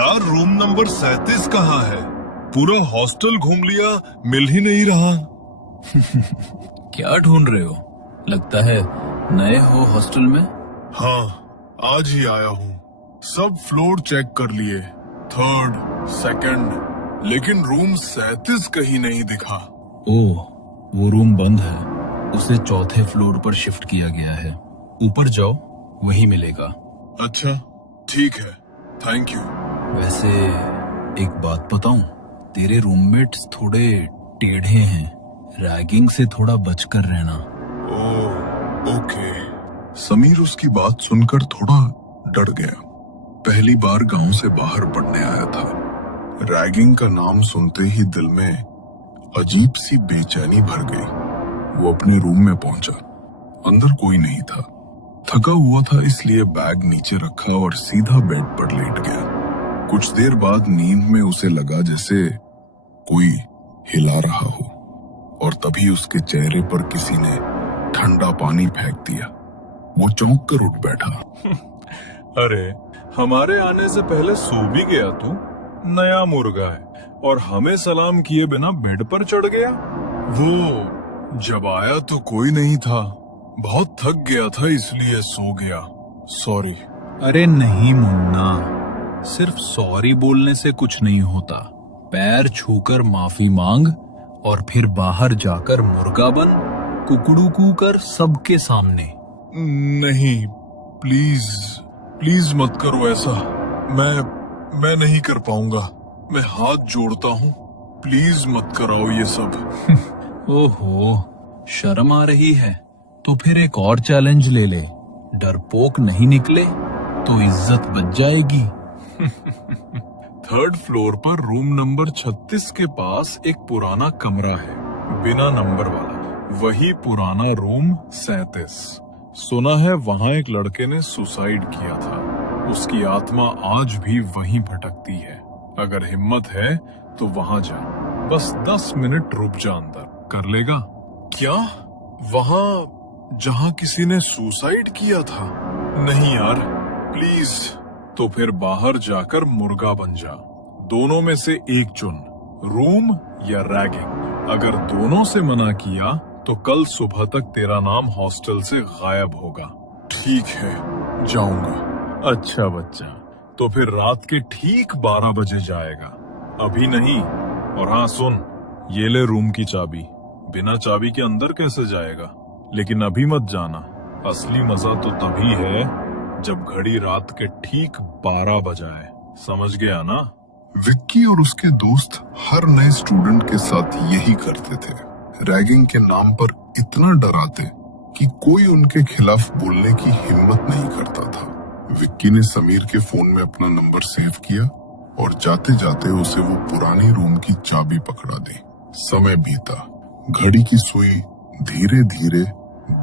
यार room number 37 कहाँ है? पूरा हॉस्टल घूम लिया, मिल ही नहीं रहा। क्या ढूंढ रहे हो? लगता है नए हो हॉस्टल में। हाँ, आज ही आया हूँ। सब फ्लोर चेक कर लिए, 3rd, 2nd, लेकिन रूम 37 कहीं नहीं दिखा। ओह, वो रूम बंद है। उसे 4थे फ्लोर पर शिफ्ट किया गया है। ऊपर जाओ, वही मिलेगा। अच्छा, ठीक है, थैंक यू। वैसे एक बात बताऊं, तेरे रूममेट्स थोड़े टेढ़े हैं। रैगिंग से थोड़ा बचकर रहना। ओह, ओके। समीर उसकी बात सुनकर थोड़ा डर गया। पहली बार गांव से बाहर पढ़ने आया था। रैगिंग का नाम सुनते ही दिल में अजीब सी बेचैनी भर गई। वो अपने रूम में पहुंचा। अंदर कोई नहीं था। थका हुआ था, इसलिए बैग नीचे रखा और सीधा बेड पर लेट गया। कुछ देर बाद नींद में उसे लगा जैसे कोई हिला रहा हो, और तभी उसके चेहरे पर किसी ने ठंडा पानी फेंक दिया। वो चौंक कर उठ बैठा। अरे, हमारे आने से पहले सो भी गया तू? नया मुर्गा है और हमें सलाम किए बिना बेड पर चढ़ गया। वो जब आया तो कोई नहीं था। बहुत थक गया था इसलिए सो गया। सॉरी। अरे नहीं मुन्ना, सिर्फ सॉरी बोलने से कुछ नहीं होता। पैर छूकर माफी मांग और फिर बाहर जाकर मुर्गा बन, कुकड़ू कूकर सबके सामने। नहीं, प्लीज प्लीज मत करो ऐसा। मैं नहीं कर पाऊंगा। मैं हाथ जोड़ता हूँ, प्लीज मत कराओ ये सब। ओहो, शर्म आ रही है तो फिर एक और चैलेंज ले ले। डरपोक नहीं निकले तो इज्जत बच जाएगी। 3rd फ्लोर पर रूम नंबर 36 के पास एक पुराना कमरा है, बिना नंबर वाला। वही पुराना रूम 37। सुना है वहाँ एक लड़के ने सुसाइड किया था। उसकी आत्मा आज भी वहीं भटकती है। अगर हिम्मत है तो वहाँ जा। बस 10 मिनट रुक जा, अंदर कर लेगा? क्या? वहाँ जहाँ किसी ने सुसाइड किया था? नहीं यार, प्लीज। तो फिर बाहर जाकर मुर्गा बन जा। दोनों में से एक चुन, रूम या रैगिंग। अगर दोनों से मना किया तो कल सुबह तक तेरा नाम हॉस्टल से गायब होगा। ठीक है, जाऊंगा। अच्छा बच्चा, तो फिर रात के ठीक 12 बजे जाएगा, अभी नहीं। और हाँ सुन, ये ले रूम की चाबी। बिना चाबी के अंदर कैसे जाएगा? लेकिन अभी मत जाना। असली मजा तो तभी है जब घड़ी रात के ठीक 12 बजाए। समझ गया ना? विक्की और उसके दोस्त हर नए स्टूडेंट के साथ यही करते थे। रैगिंग के नाम पर इतना डराते कि कोई उनके खिलाफ बोलने की हिम्मत नहीं करता था। विक्की ने समीर के फोन में अपना नंबर सेव किया और जाते जाते उसे वो पुरानी रूम की चाबी पकड़ा दी। समय बीता। घड़ी की सुई धीरे धीरे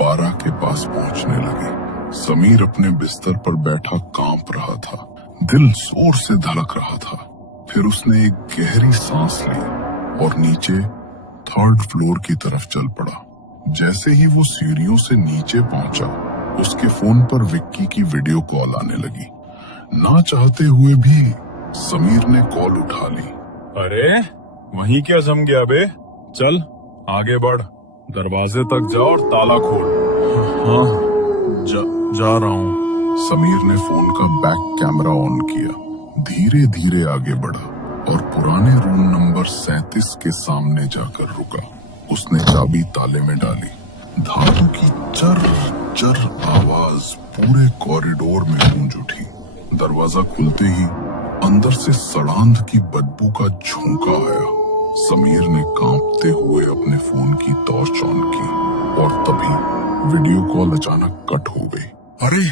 12 के पास पहुंचने लगी। समीर अपने बिस्तर पर बैठा कांप रहा था। दिल जोर से धड़क रहा था। फिर उसने एक गहरी सांस ली और नीचे 3rd फ्लोर की तरफ चल पड़ा। जैसे ही वो सीढ़ियों से नीचे पहुंचा, उसके फोन पर विक्की की वीडियो कॉल आने लगी। ना चाहते हुए भी समीर ने कॉल उठा ली। अरे, वहीं क्या जम गया बे? चल आगे बढ़, दरवाजे तक जा और ताला खोल। हाँ, जा रहा हूँ। समीर ने फोन का बैक कैमरा ऑन किया, धीरे धीरे आगे बढ़ा और पुराने रूम नंबर 37 के सामने जाकर रुका। उसने चाबी ताले में डाली। धातु की चर चर आवाज पूरे कॉरिडोर में गूंज उठी। दरवाजा खुलते ही अंदर से सड़ांध की बदबू का झोंका आया। समीर ने कांपते हुए अपने फोन की टॉर्च ऑन की और तभी वीडियो कॉल अचानक कट हो गई। अरे,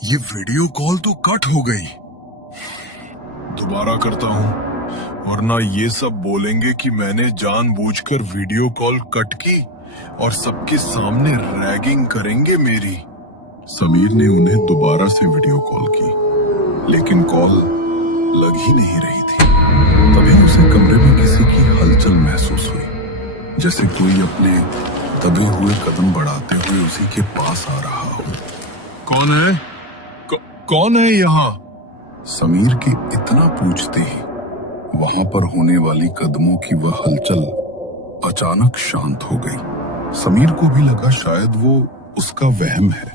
ये वीडियो कॉल तो कट हो गई। दोबारा करता हूँ, वरना ये सब बोलेंगे कि मैंने जानबूझकर वीडियो कॉल कट की और सबके सामने रैगिंग करेंगे मेरी। समीर ने उन्हें दोबारा से वीडियो कॉल की, लेकिन कॉल लग ही नहीं रही थी। तभी उसे कमरे में किसी की हलचल महसूस हुई, जैसे कोई अपने दबे हुए कदम बढ़ाते हुए उसी के पास आ रहा हो। कौन है? कौन है यहाँ? समीर के इतना पूछते ही वहां पर होने वाली कदमों की वह हलचल अचानक शांत हो गई। समीर को भी लगा शायद वो उसका वहम है,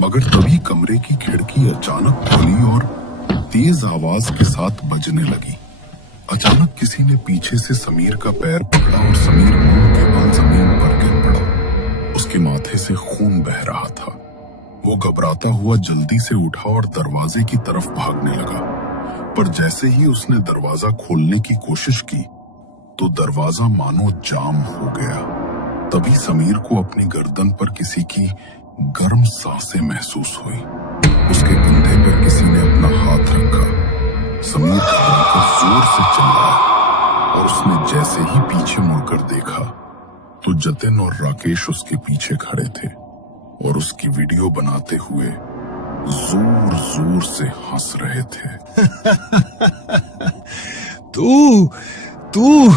मगर तभी कमरे की खिड़की अचानक खुली और तेज आवाज के साथ बजने लगी। अचानक किसी ने पीछे से समीर का पैर पकड़ा और समीर मुंह के बल जमीन पर गिर पड़ा। उसके माथे से खून बह रहा था। वो घबराता हुआ जल्दी से उठा और दरवाजे की तरफ भागने लगा, पर जैसे ही उसने दरवाजा खोलने की कोशिश की तो दरवाजा मानो जाम हो गया। तभी समीर को अपनी गर्दन पर किसी की गर्म सांसें महसूस हुई। उसके कंधे पर किसी ने अपना हाथ रखा। समीर घबराकर जोर से चिल्लाया और उसने जैसे ही पीछे मुड़कर देखा तो जतिन और राकेश उसके पीछे खड़े थे और उसकी वीडियो बनाते हुए जोर जोर से हंस रहे थे। तू तू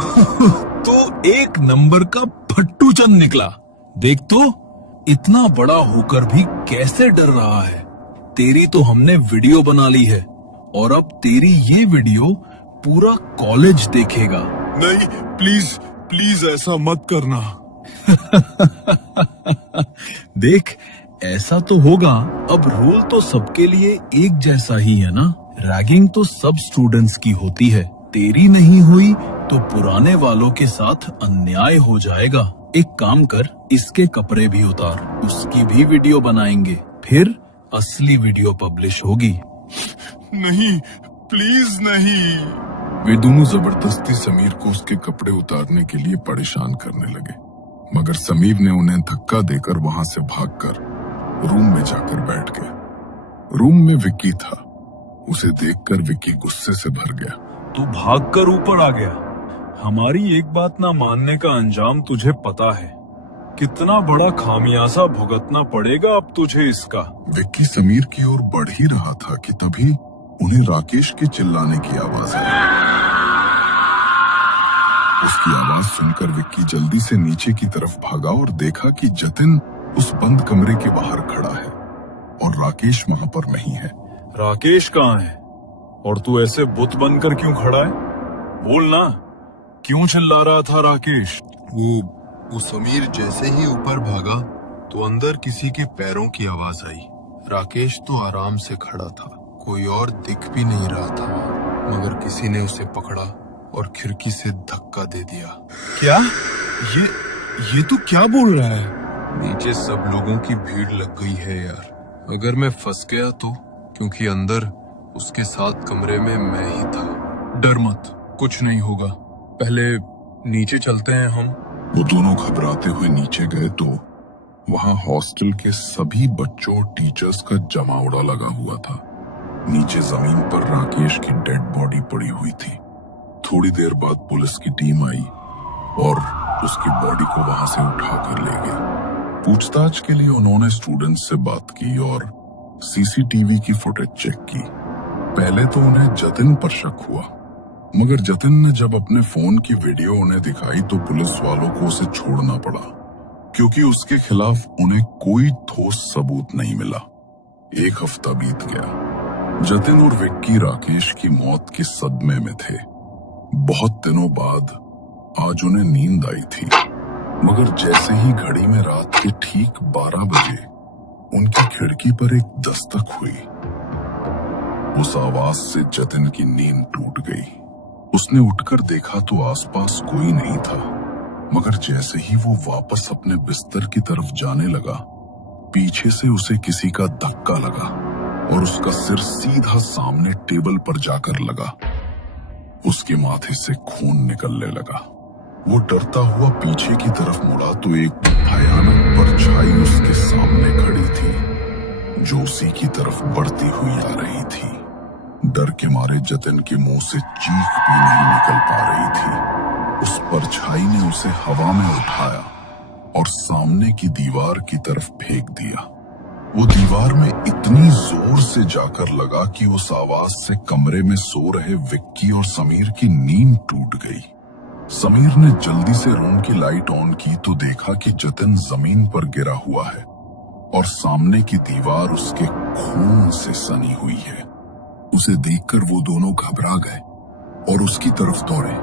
तू एक नंबर का फट्टू चंद निकला। देख तो इतना बड़ा होकर भी कैसे डर रहा है। तेरी तो हमने वीडियो बना ली है और अब तेरी ये वीडियो पूरा कॉलेज देखेगा। नहीं, प्लीज प्लीज ऐसा मत करना। देख, ऐसा तो होगा। अब रूल तो सबके लिए एक जैसा ही है ना। रैगिंग तो सब स्टूडेंट्स की होती है। तेरी नहीं हुई तो पुराने वालों के साथ अन्याय हो जाएगा। एक काम कर, इसके कपड़े भी उतार, उसकी भी वीडियो बनाएंगे, फिर असली वीडियो पब्लिश होगी। नहीं, प्लीज नहीं। वे दोनों जबरदस्ती समीर को उसके कपड़े उतारने के लिए परेशान करने लगे, मगर समीर ने उन्हें धक्का देकर वहां से भागकर रूम में जाकर बैठ गया। रूम में विक्की था। उसे देखकर विक्की गुस्से से भर गया। तू भागकर ऊपर आ गया। हमारी एक बात ना मानने का अंजाम तुझे पता है। कितना बड़ा खामियाजा भुगतना पड़ेगा अब तुझे इसका। विक्की समीर की ओर बढ़ ही रहा था कि तभी उन्हें राकेश के चिल्लाने की आवाज आई। उसकी आवाज सुनकर विक्की जल्दी से नीचे की तरफ भागा और देखा कि जतिन उस बंद कमरे के बाहर खड़ा है और राकेश वहां पर नहीं है। राकेश कहाँ है? और तू ऐसे बुत बनकर क्यों खड़ा है? बोल ना, क्यों चिल्ला रहा था राकेश? वो समीर जैसे ही ऊपर भागा तो अंदर किसी के पैरों की आवाज आई। राकेश तो आराम से खड़ा था, कोई और दिख भी नहीं रहा था, मगर किसी ने उसे पकड़ा और खिड़की से धक्का दे दिया। क्या? ये तू क्या बोल रहा है? नीचे सब लोगों की भीड़ लग गई है यार। अगर मैं फंस गया तो, क्योंकि अंदर उसके साथ कमरे में मैं ही था। डर मत, कुछ नहीं होगा। पहले नीचे चलते हैं हम। वो दोनों घबराते हुए नीचे गए तो वहां हॉस्टल के सभी बच्चों और टीचर्स का जमावड़ा लगा हुआ था। नीचे जमीन पर राकेश की डेड बॉडी पड़ी हुई थी। थोड़ी देर बाद पुलिस की टीम आई और उसकी बॉडी को वहां से उठाकर ले गई। पूछताछ के लिए उन्होंने स्टूडेंट्स से बात की और सीसीटीवी की फुटेज चेक की। पहले तो उन्हें जतिन पर शक हुआ, मगर जतिन ने जब अपने फोन की वीडियो उन्हें दिखाई तो पुलिस वालों को उसे छोड़ना पड़ा, क्योंकि उसके खिलाफ उन्हें कोई ठोस सबूत नहीं मिला। एक हफ्ता बीत गया। जतिन और विक्की राकेश की मौत के सदमे में थे। बहुत दिनों बाद आज उन्हें नींद आई थी, मगर जैसे ही घड़ी में रात के ठीक 12 बजे उनकी खिड़की पर एक दस्तक हुई। उस आवाज से जतिन की नींद टूट गई। उसने उठकर देखा तो आसपास कोई नहीं था, मगर जैसे ही वो वापस अपने बिस्तर की तरफ जाने लगा, पीछे से उसे किसी का धक्का लगा और उसका सिर सीधा सामने टेबल पर जाकर लगा। उसके माथे से खून निकलने लगा। वो डरता हुआ पीछे की तरफ मुड़ा तो एक भयानक परछाई उसके सामने खड़ी थी, जो उसी की तरफ बढ़ती हुई आ रही थी। डर के मारे जतिन के मुंह से चीख भी नहीं निकल पा रही थी। उस परछाई ने उसे हवा में उठाया और सामने की दीवार की तरफ फेंक दिया। वो दीवार में इतनी जोर से जाकर लगा कि उस आवाज से कमरे में सो रहे विक्की और समीर की नींद टूट गई। समीर ने जल्दी से रूम की लाइट ऑन की तो देखा कि जतिन जमीन पर गिरा हुआ है और सामने की दीवार उसके खून से सनी हुई है। उसे देखकर वो दोनों घबरा गए और उसकी तरफ दौड़े।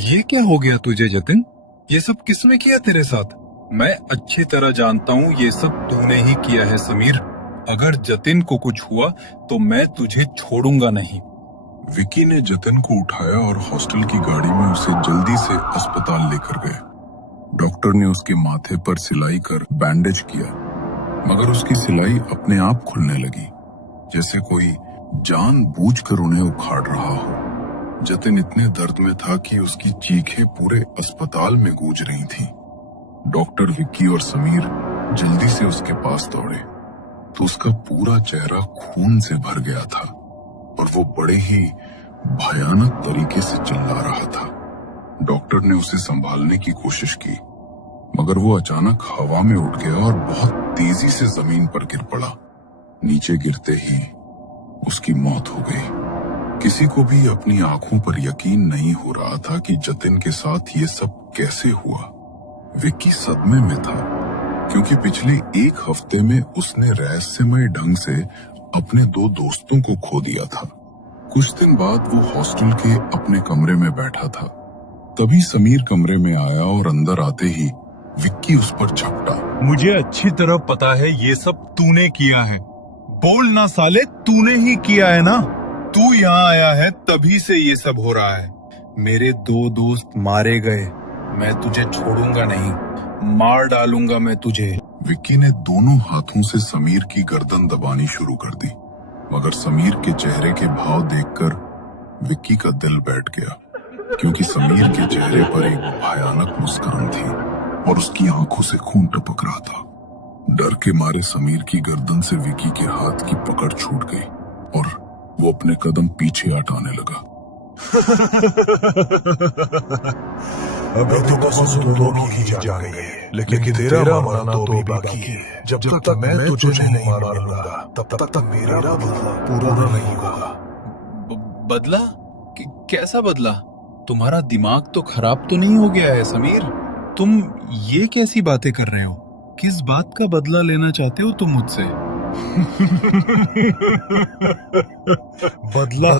ये क्या हो गया तुझे जतिन? ये सब किसने किया तेरे साथ? मैं अच्छी तरह जानता हूँ ये सब तूने ही किया है समीर। अगर जतिन को कुछ हुआ तो मैं तुझे छोड़ूंगा नहीं। विकी ने जतिन को उठाया और हॉस्टल की गाड़ी में उसे जल्दी से अस्पताल लेकर गए। डॉक्टर ने उसके माथे पर सिलाई कर बैंडेज किया, मगर उसकी सिलाई अपने आप खुलने लगी, जैसे कोई जानबूझकर उन्हें उखाड़ रहा हो। जतिन इतने दर्द में था कि उसकी चीखें पूरे अस्पताल में गूंज रही थीं। डॉक्टर, विक्की और समीर जल्दी से उसके पास दौड़े तो उसका पूरा चेहरा खून से भर गया था और वो बड़े ही भयानक तरीके से चिल्ला रहा था। डॉक्टर ने उसे संभालने की कोशिश की, मगर वो अचानक हवा में उठ गया और बहुत तेजी से जमीन पर गिर पड़ा। नीचे गिरते ही उसकी मौत हो गई। किसी को भी अपनी आंखों पर यकीन नहीं हो रहा था कि जतिन के साथ ये सब कैसे हुआ। विक्की सदमे में था, क्योंकि पिछले एक हफ्ते में उसने रहस्यमय ढंग से अपने 2 दोस्तों को खो दिया था। कुछ दिन बाद वो हॉस्टल के अपने कमरे में बैठा था। तभी समीर कमरे में आया और अंदर आते ही विक्की उस पर झपटा। मुझे अच्छी तरह पता है ये सब तूने किया है। बोल ना साले, तूने ही किया है ना? तू यहाँ आया है तभी से ये सब हो रहा है। मेरे 2 दोस्त मारे गए, मैं तुझे छोड़ूंगा नहीं, मार डालूंगा मैं तुझे। विक्की ने दोनों हाथों से समीर की गर्दन दबानी शुरू कर दी, मगर समीर के चेहरे के भाव देखकर विक्की का दिल बैठ गया, क्योंकि समीर के चेहरे पर एक भयानक मुस्कान थी और उसकी आंखों से खून टपक रहा था। डर के मारे समीर की गर्दन से विक्की के हाथ की पकड़ छूट गई और वो अपने कदम पीछे हटाने लगा। अभी तो बस तुम दोनों की ही जान गई है, लेकिन तेरा मरना तो भी बाकी है। जब तक मैं तुझे नहीं मार लूंगा तब तक मेरा बदला पूरा नहीं होगा। बदला? कैसा बदला? तुम्हारा दिमाग तो खराब तो नहीं हो गया है समीर? तुम ये कैसी बातें कर रहे हो? किस बात का बदला लेना चाहते हो तुम मुझसे? बदला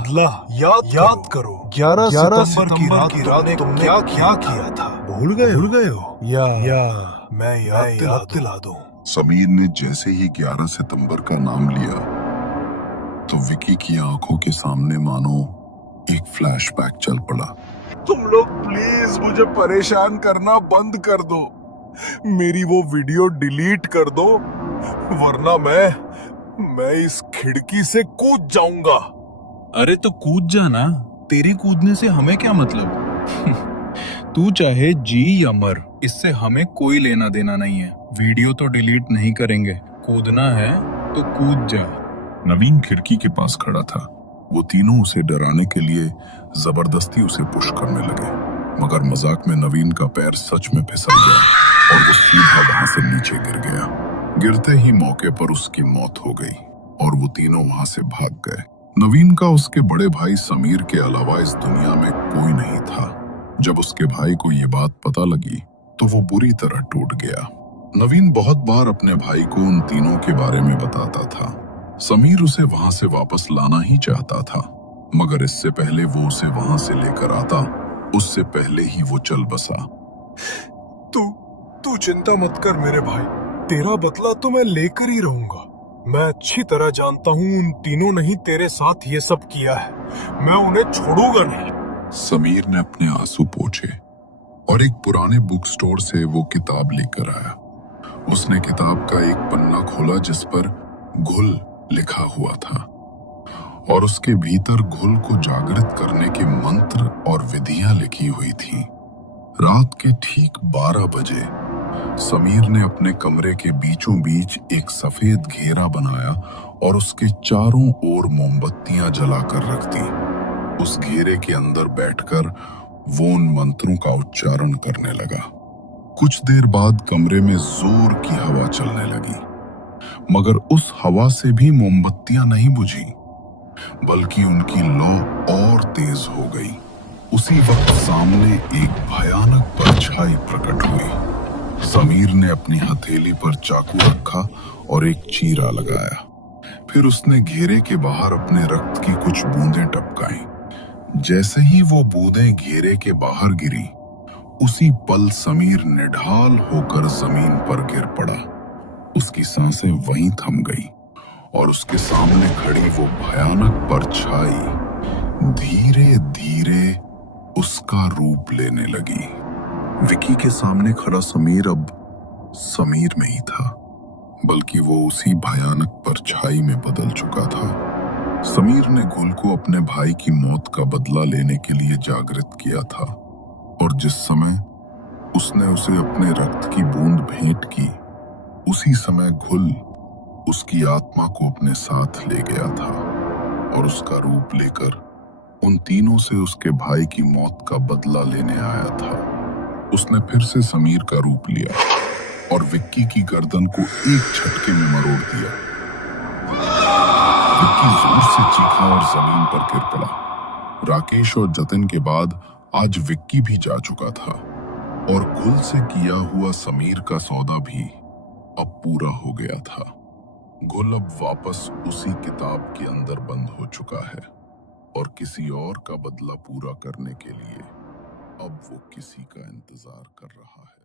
याद करो 11 सितंबर की रात तुमने क्या किया था? भूल गए हो या मैं याद दिला दूं? समीर ने जैसे ही 11 सितंबर का नाम लिया तो विक्की की आंखों के सामने मानो एक फ्लैशबैक चल पड़ा। तुम लोग प्लीज मुझे परेशान करना बंद कर दो। मेरी वो वीडियो डिलीट कर दो, वरना मैं इस खिड़की से कूद जाऊंगा। अरे तो कूद जाना, तेरे कूदने से हमें क्या मतलब? तू चाहे जी या मर, इससे हमें कोई लेना देना नहीं है। वीडियो तो डिलीट नहीं करेंगे, कूदना है तो कूद जा। नवीन खिड़की के पास खड़ा था। वो तीनों उसे डराने के लिए जबरदस्ती उसे पुश करने लगे, मगर मजाक में नवीन का पैर सच में फिसल गया और वो सीधा वहां से नीचे गिर गया। गिरते ही मौके पर उसकी मौत हो गई और वो तीनों वहां से भाग गए। नवीन का उसके बड़े भाई समीर के अलावा इस दुनिया में कोई नहीं था। जब उसके भाई को ये बात पता लगी तो वो बुरी तरह टूट गया। नवीन बहुत बार अपने भाई को उन तीनों के बारे में बताता था। समीर उसे वहां से वापस लाना ही चाहता था, मगर इससे पहले वो उसे वहां से लेकर आता, उससे पहले ही वो चल बसा। तू चिंता मत कर मेरे भाई, तेरा बदला तो मैं लेकर ही रहूंगा। मैं अच्छी तरह जानता हूँ उन तीनों ने ही तेरे साथ ये सब किया है, मैं उन्हें छोड़ूंगा नहीं। समीर ने अपने आंसू पोंछे और एक पुराने बुक स्टोर से वो किताब लेकर आया। उसने किताब का एक पन्ना खोला जिस पर घुल लिखा हुआ था और उसके भीतर घुल को जागृत करने के मंत्र और विधियां लिखी हुई थी। रात के ठीक 12 बजे समीर ने अपने कमरे के बीचों बीच एक सफेद घेरा बनाया और उसके चारों ओर मोमबत्तियां जलाकर रख दी। उस घेरे के अंदर बैठकर वो उन मंत्रों का उच्चारण करने लगा। कुछ देर बाद कमरे में जोर की हवा चलने लगी, मगर उस हवा से भी मोमबत्तियां नहीं बुझी, बल्कि उनकी लौ और तेज हो गई। उसी वक्त सामने एक भयानक परछाई प्रकट हुई। समीर ने अपनी हथेली पर चाकू रखा और एक चीरा लगाया। फिर उसने घेरे के बाहर अपने रक्त की कुछ बूंदें टपकाई। जैसे ही वो बूंदें घेरे के बाहर गिरी, उसी पल समीर निढाल होकर जमीन पर गिर पड़ा। उसकी सांसें वहीं थम गई और उसके सामने खड़ी वो भयानक परछाई धीरे धीरे उसका रूप लेने लगी। विकी के सामने खड़ा समीर अब समीर नहीं था, बल्कि वो उसी भयानक परछाई में बदल चुका था। समीर ने गुल को अपने भाई की मौत का बदला लेने के लिए जागृत किया था, और जिस समय उसने उसे अपने रक्त की बूंद भेंट की, उसी समय घुल उसकी आत्मा को अपने साथ ले गया था और उसका रूप लेकर उन तीनों से उसके भाई की मौत का बदला लेने आया था। उसने फिर से समीर का रूप लिया और विक्की की गर्दन को एक झटके में मरोड़ दिया। विक्की जोर से चीखा और जमीन पर गिर पड़ा। राकेश और जतिन के बाद आज विक्की भी जा चुका था और गुल से किया हुआ समीर का सौदा भी अब पूरा हो गया था। गुल अब वापस उसी किताब के अंदर बंद हो चुका है और किसी और का बदला पूरा करने के लिए अब वो किसी का इंतजार कर रहा है।